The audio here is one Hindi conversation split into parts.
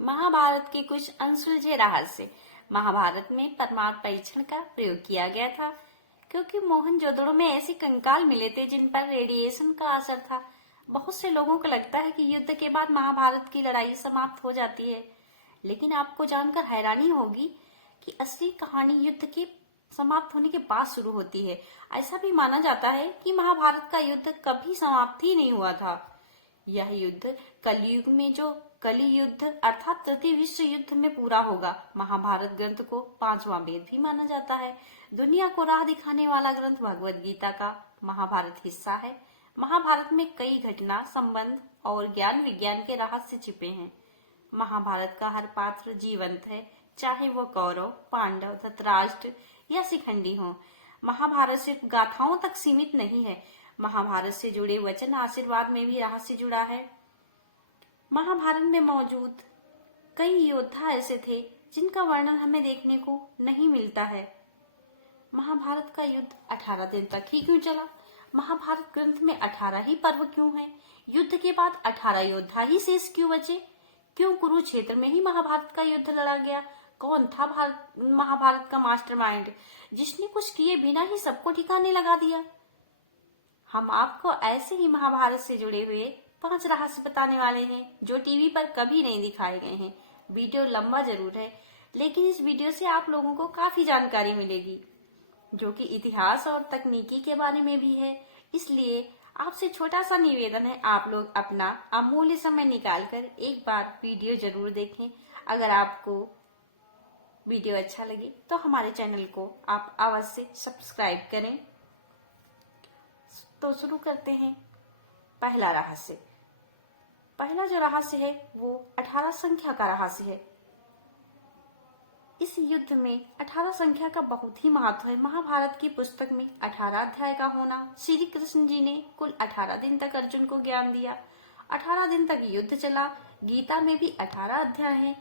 महाभारत के कुछ अनसुलझे रहस्य। महाभारत में परमाणु परीक्षण का प्रयोग किया गया था क्योंकि मोहनजोदड़ो में ऐसे कंकाल मिले थे जिन पर रेडिएशन का असर था। बहुत से लोगों को लगता है कि युद्ध के बाद महाभारत की लड़ाई समाप्त हो जाती है, लेकिन आपको जानकर हैरानी होगी कि असली कहानी युद्ध के समाप्त होने के बाद शुरू होती है। ऐसा भी माना जाता है कि महाभारत का युद्ध कभी समाप्त ही नहीं हुआ था। यह युद्ध कलयुग में जो कली युद्ध अर्थात तृतीय विश्व युद्ध में पूरा होगा। महाभारत ग्रंथ को पांचवा वेद भी माना जाता है। दुनिया को राह दिखाने वाला ग्रंथ भगवत गीता का महाभारत हिस्सा है। महाभारत में कई घटना, संबंध और ज्ञान विज्ञान के रहस्य छिपे हैं। महाभारत का हर पात्र जीवंत है, चाहे वो कौरव, पांडव, धृतराष्ट्र या शिखंडी हो। महाभारत सिर्फ गाथाओं तक सीमित नहीं है। महाभारत से जुड़े वचन आशीर्वाद में भी रहस्य जुड़ा है। महाभारत में मौजूद कई योद्धा ऐसे थे जिनका वर्णन हमें देखने को नहीं मिलता है। महाभारत का युद्ध 18 दिन तक ही क्यों चला? महाभारत ग्रंथ में 18 ही पर्व क्यों हैं? युद्ध के बाद 18 योद्धा ही शेष क्यों बचे? क्यों कुरुक्षेत्र में ही महाभारत का युद्ध लड़ा गया? कौन था महाभारत का मास्टरमाइंड जिसने कुछ किए बिना ही सबको ठिकाने लगा दिया? हम आपको ऐसे ही महाभारत से जुड़े हुए 5 रहस्य बताने वाले हैं जो टीवी पर कभी नहीं दिखाए गए हैं। वीडियो लंबा जरूर है, लेकिन इस वीडियो से आप लोगों को काफी जानकारी मिलेगी जो कि इतिहास और तकनीकी के बारे में भी है। इसलिए आपसे छोटा सा निवेदन है, आप लोग अपना अमूल्य समय निकालकर एक बार वीडियो जरूर देखें। अगर आपको वीडियो अच्छा लगे तो हमारे चैनल को आप अवश्य सब्सक्राइब करें। तो शुरू करते हैं। पहला रहस्य। पहला जो रहस्य है वो 18 संख्या का रहस्य है। इस युद्ध में 18 संख्या का बहुत ही महत्व है। महाभारत की पुस्तक में 18 अध्याय का होना। श्री कृष्ण जी ने कुल 18 दिन तक अर्जुन को ज्ञान दिया। 18 दिन तक युद्ध चला। गीता में भी 18 अध्याय हैं।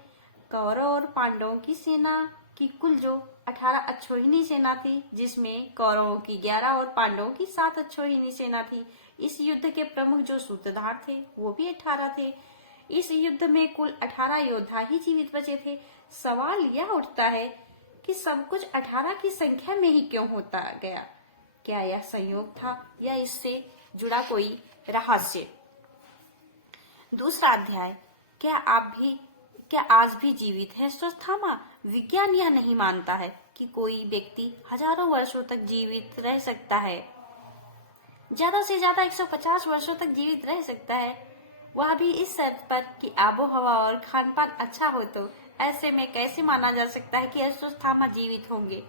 कौरव और पांडवों की सेना की कुल जो 18 अक्षौहिणी सेना थी, जिसमें कौरवों की 11 और पांडवों की 7 अक्षौहिणी सेना थी। इस युद्ध के प्रमुख जो सूत्रधार थे वो भी 18 थे। इस युद्ध में कुल 18 योद्धा ही जीवित बचे थे। सवाल यह उठता है कि सब कुछ 18 की संख्या में ही क्यों होता गया? क्या यह संयोग था या इससे जुड़ा कोई रहस्य? दूसरा अध्याय। क्या आज भी जीवित है अश्वत्थामा? विज्ञान यह नहीं मानता है कि कोई व्यक्ति हजारों वर्षों तक जीवित रह सकता है। ज्यादा से ज्यादा 150 वर्षों तक जीवित रह सकता है, वह भी इस शर्त पर कि आबो हवा और खान पान अच्छा हो। तो ऐसे में कैसे माना जा सकता है कि अश्वत्थामा जीवित होंगे?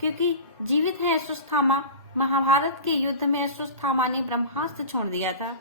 क्योंकि जीवित है अश्वत्थामा। महाभारत के युद्ध में अश्वत्थामा ने ब्रह्मास्त्र छोड़ दिया था,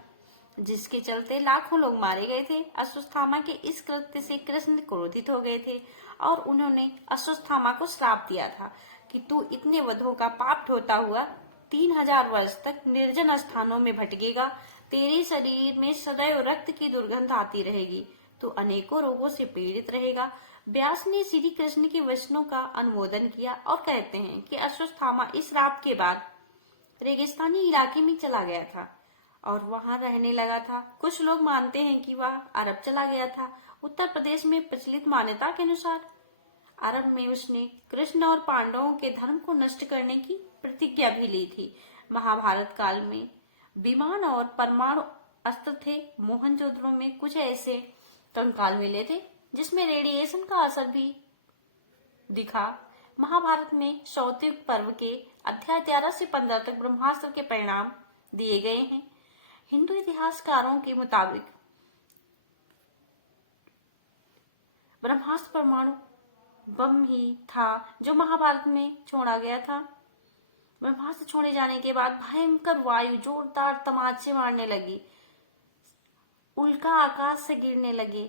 जिसके चलते लाखों लोग मारे गए थे। अश्वत्थामा के इस कृत्य से कृष्ण क्रोधित हो गए थे और उन्होंने अश्वत्थामा को श्राप दिया था कि तू इतने वधों का पाप ढोता हुआ 3000 वर्ष तक निर्जन स्थानों में भटकेगा। तेरे शरीर में सदैव रक्त की दुर्गंध आती रहेगी। तो अनेकों रोगों से पीड़ित रहेगा। व्यास ने श्री कृष्ण के वचनों का अनुमोदन किया और कहते हैं कि अश्वत्थामा इस श्राप के बाद रेगिस्तानी इलाके में चला गया था और वहां रहने लगा था। कुछ लोग मानते हैं कि वह अरब चला गया था। उत्तर प्रदेश में प्रचलित मान्यता के अनुसार अरब में उसने कृष्ण और पांडवों के धर्म को नष्ट करने की प्रतिज्ञा भी ली थी। महाभारत काल में विमान और परमाणु अस्त्र थे। मोहनजोदड़ो में कुछ ऐसे कंकाल मिले थे जिसमें रेडिएशन का असर भी दिखा। महाभारत में सौतिक पर्व के अध्याय 13 से 15 तक ब्रह्मास्त्र के परिणाम दिए गए हैं। हिंदू इतिहासकारों के मुताबिक ब्रह्मास्त्र परमाणु बम ही था जो महाभारत में छोड़ा गया था। ब्रह्मास्त्र छोड़े जाने के बाद भयंकर वायु जोरदार तमाचे मारने लगी। उल्का आकाश से गिरने लगे।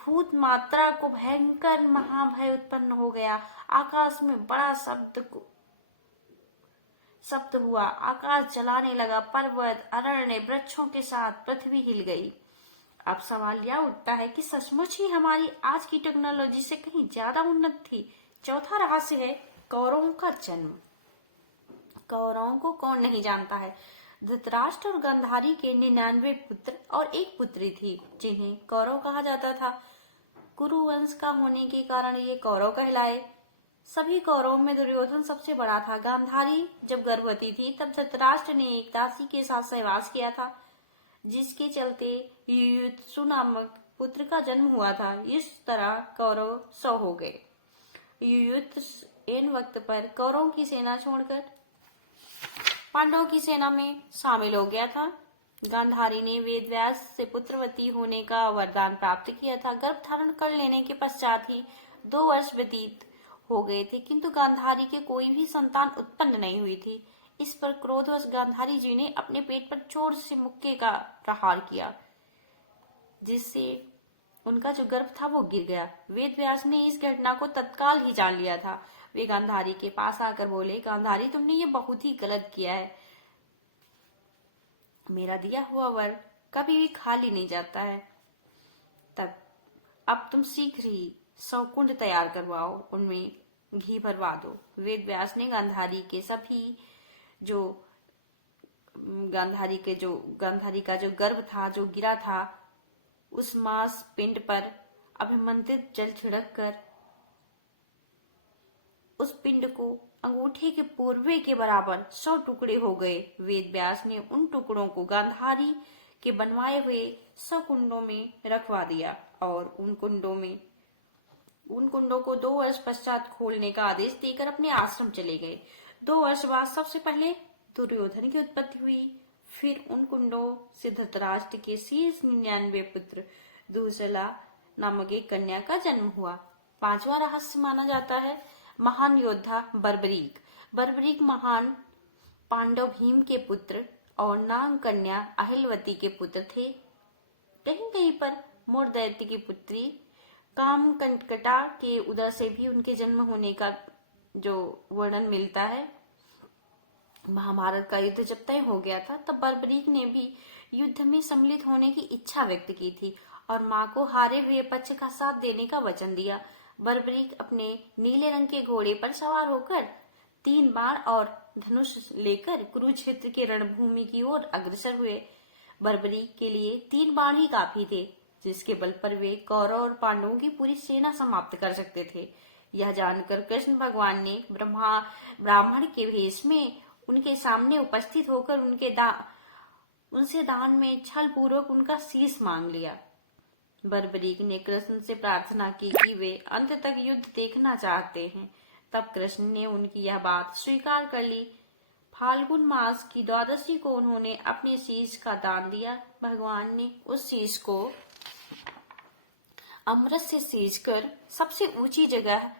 भूत मात्रा को भयंकर महाभय उत्पन्न हो गया। आकाश में बड़ा शब्द हुआ। आकाश जलाने लगा। पर्वत, अरण्य, वृक्षों के साथ पृथ्वी हिल गई। अब सवाल यह उठता है कि सचमुच ही हमारी आज की टेक्नोलॉजी से कहीं ज्यादा उन्नत थी। चौथा रहस्य है कौरवों का जन्म। कौरवों को कौन नहीं जानता है। धृतराष्ट्र और गांधारी के 99 पुत्र और एक पुत्री थी जिन्हें कौरव कहा जाता था। कुरुवंश का होने के कारण ये कौरव कहलाए। सभी कौरवों में दुर्योधन सबसे बड़ा था। गांधारी जब गर्भवती थी तब धृतराष्ट्र ने एक दासी के साथ सहवास किया था, जिसके चलते युयुत्सु नामक पुत्र का जन्म हुआ था। इस तरह कौरव 100 हो गए। युयुत्सु इन वक्त पर कौरवों की सेना छोड़कर पांडवों की सेना में शामिल हो गया था। गांधारी ने वेदव्यास से पुत्रवती होने का वरदान प्राप्त किया था। गर्भ धारण कर लेने के पश्चात ही 2 वर्ष व्यतीत हो गए थे, किंतु गांधारी के कोई भी संतान उत्पन्न नहीं हुई थी। इस पर क्रोधवश गांधारी जी ने अपने पेट पर जोर से मुक्के का प्रहार किया, जिससे उनका जो गर्भ था वो गिर गया। वेदव्यास ने इस घटना को तत्काल ही जान लिया था। वे गांधारी के पास आकर बोले, गांधारी, तुमने ये बहुत ही गलत किया है। मेरा दिया हुआ वर कभी भी खाली नहीं जाता है। अब तुम शीघ्र ही 100 कुंड तैयार करवाओ, उनमें घी भरवा दो। वेदव्यास ने गांधारी का जो गर्भ था, जो गिरा था, उस मांस पिंड पर अभिमंत्रित जल छिड़क कर उस पिंड को अंगूठे के पूर्वे के बराबर 100 टुकड़े हो गए। वेदव्यास ने उन टुकड़ों को गांधारी के बनवाए हुए 100 कुंडों में रखवा दिया और उन कुंडों को 2 वर्ष पश्चात खोलने का आदेश देकर अपने आश्रम चले गए। 2 वर्ष बाद सबसे पहले दुर्योधन की उत्पत्ति हुई। फिर उन कुंडों से धृतराष्ट्र के शेष 99 पुत्र दुःशला नामक एक कन्या का जन्म हुआ। 5वां रहस्य माना जाता है महान योद्धा बर्बरीक। बर्बरीक महान पांडव भीम के पुत्र और नाग कन्या अहिलवती के पुत्र थे। कहीं कहीं पर मोर दैत्य की पुत्री कामकंटकटा के उदर से भी उनके जन्म होने का जो वर्णन मिलता है। महाभारत का युद्ध जब तय हो गया था तब बर्बरीक ने भी युद्ध में सम्मिलित होने की इच्छा व्यक्त की थी और मां को हारे हुए पक्ष का साथ देने का वचन दिया। बर्बरीक अपने नीले रंग के घोड़े पर सवार होकर 3 बाण और धनुष लेकर कुरुक्षेत्र के रणभूमि की ओर अग्रसर हुए। बर्बरीक के लिए 3 बाण ही काफी थे, जिसके बल पर वे कौरव और पांडवों की पूरी सेना समाप्त कर सकते थे। यह जानकर कृष्ण भगवान ने ब्राह्मण के भेष में उनके सामने उपस्थित होकर उनसे दान में छल पूर्वक उनका शीश मांग लिया। बर्बरीक ने कृष्ण से प्रार्थना की कि वे अंत तक युद्ध देखना चाहते हैं। तब कृष्ण ने उनकी यह बात स्वीकार कर ली। फाल्गुन मास की 12वीं को उन्होंने अपने शीश का दान दिया। भगवान ने उस शीश को अमृत से सींचकर सबसे ऊंची जगह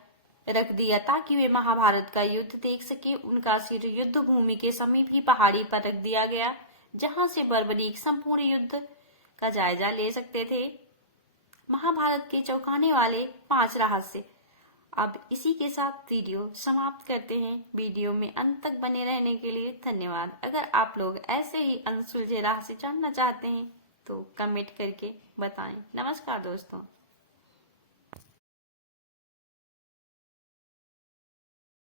रख दिया ताकि वे महाभारत का युद्ध देख सके। उनका सिर युद्ध भूमि के समीप ही पहाड़ी पर रख दिया गया, जहां से बर्बरीक संपूर्ण युद्ध का जायजा ले सकते थे। महाभारत के चौंकाने वाले 5 रहस्य। अब इसी के साथ वीडियो समाप्त करते हैं। वीडियो में अंत तक बने रहने के लिए धन्यवाद। अगर आप लोग ऐसे ही अनसुलझे रहस्य जानना चाहते हैं तो कमेंट करके बताएं। नमस्कार दोस्तों।